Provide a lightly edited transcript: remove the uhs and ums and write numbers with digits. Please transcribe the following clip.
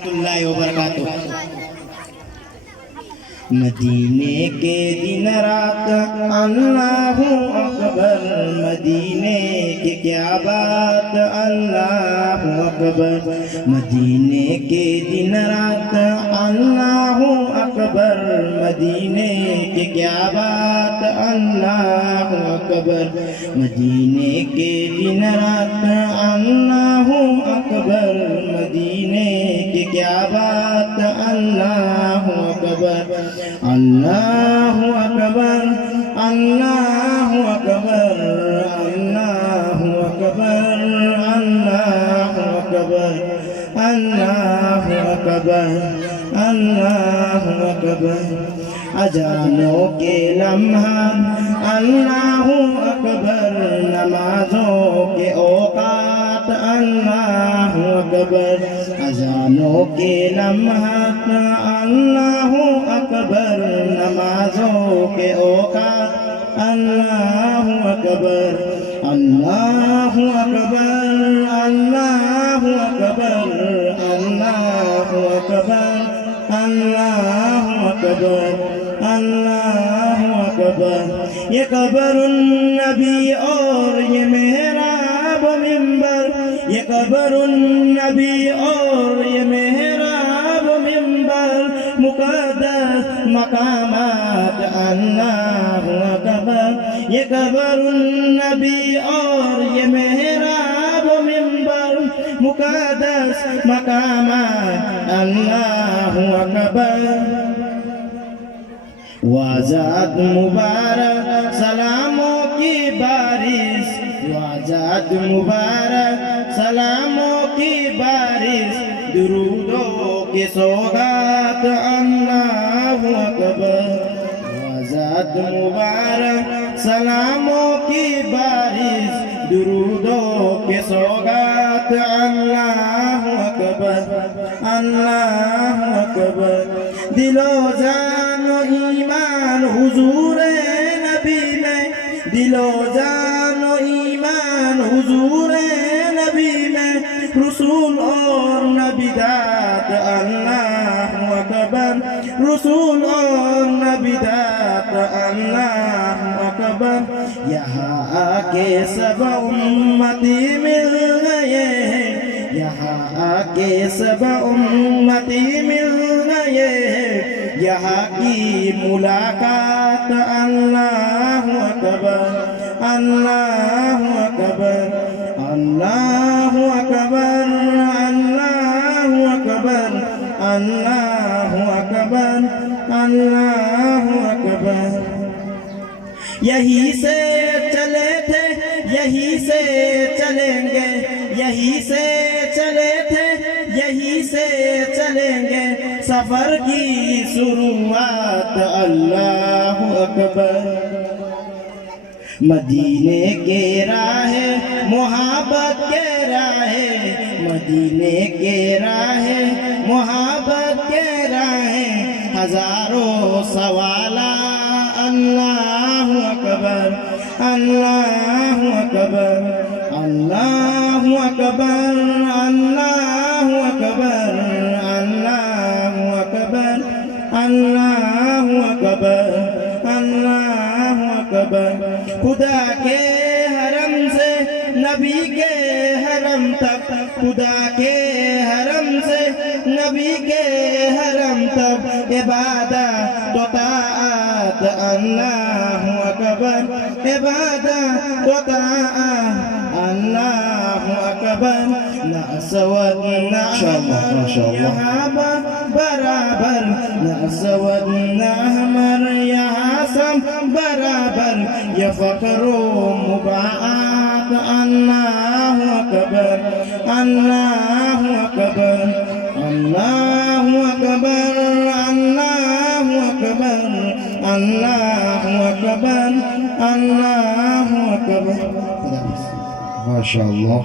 रहमतुल्लाहि व बरकातुहू। मदीने के दिन रात अल्लाहु अकबर, मदीने की क्या बात अल्लाहु अकबर। मदीने के दिन रात अल्लाहु अकबर, मदीने की क्या बात अल्लाहु अकबर। मदीने के दिन रात अल्लाहु अकबर, मदीने की क्या बात अल्लाहु अकबर। अल्लाहु अकबर, अल्लाहु अकबर, अल्लाहु अकबर, अल्लाहु अकबर, अल्लाहु अकबर, अल्लाहु अकबर। अजानों के लम्हा अल्लाहु अकबर, नमाजों के औकात अल्लाहु अकबर। अजानों के लम्हा अल्लाहु अकबर, नमाजों के औकात अल्लाहु अकबर। अल्लाहु अकबर, अल्लाहु अकबर, अल्लाहु अकबर, अल्लाहु अकबर, अल्लाहु अकबर। ये कब्रुन नबी और ये मेहराब मिंबर, ये कब्रुन नबी और ये मेहराब मिंबर, मुक़द्दस मकामात अल्लाहु अकबर। ये कब्रुन नबी और ये मेहराब मिंबर, मुक़द्दस मकामात अल्लाहु अकबर। वाजाद मुबारक सलामों की बारिश, वाजाद मुबारक सलामों की बारिश, दुरूदों की सौगात अल्लाहु अकबर। वाजाद मुबारक सलामों की बारिश, दुरूदों की सौगात अल्लाहु अकबर, अल्लाहु अकबर। दिलो जानो ईमान हुजूरे नबी में, दिलो जानो ईमान हुजूरे नबी में, रसूल और नबीदात अल्लाहु अकबर, रसूल और नबीदात अल्लाहु अकबर। यहाँ आके सब उम्मती मिल गए हैं, यहाँ आके सब उम्मती मिल गए हैं, यहाँ की मुलाकात अल्लाहु अकबर, अल्लाहु अकबर, अल्लाहु अकबर, अल्लाहु अकबर, अल्लाहु अकबर, अल्लाहु अकबर। यही से चले थे, यही से चलेंगे, यही से चले थे, यही से चलेंगे, सफर की शुरुआत अल्लाहु अकबर। मदीने के राहे मोहब्बत के राहे, मदीने के राहे मोहब्बत के राहे, हजारों सवाला अल्लाहु अकबर, अल्लाहु अकबर, अल्लाहु अकबर, अल्लाहु अकबर, अल्लाहु अकबर, अल्लाहु अकबर, अल्लाहु अकबर। खुदा के हरम से नबी के हरम तक, खुदा के हरम से नबी के हरम तक, इबादत तो ताअत अल्लाहु अकबर, इबादत तो ताअत अल्लाहु अकबर। ना सवद ना यहाँ बराबर, ना सवद ना हमर यहाँ सब बराबर, ये फकरो मुबात अल्लाहु अकबर, अल्लाहु अकबर, अल्लाहु अकबर, अल्लाहु अकबर, अल्लाहु अकबर, अल्लाहु अकबर। माशाअल्लाह।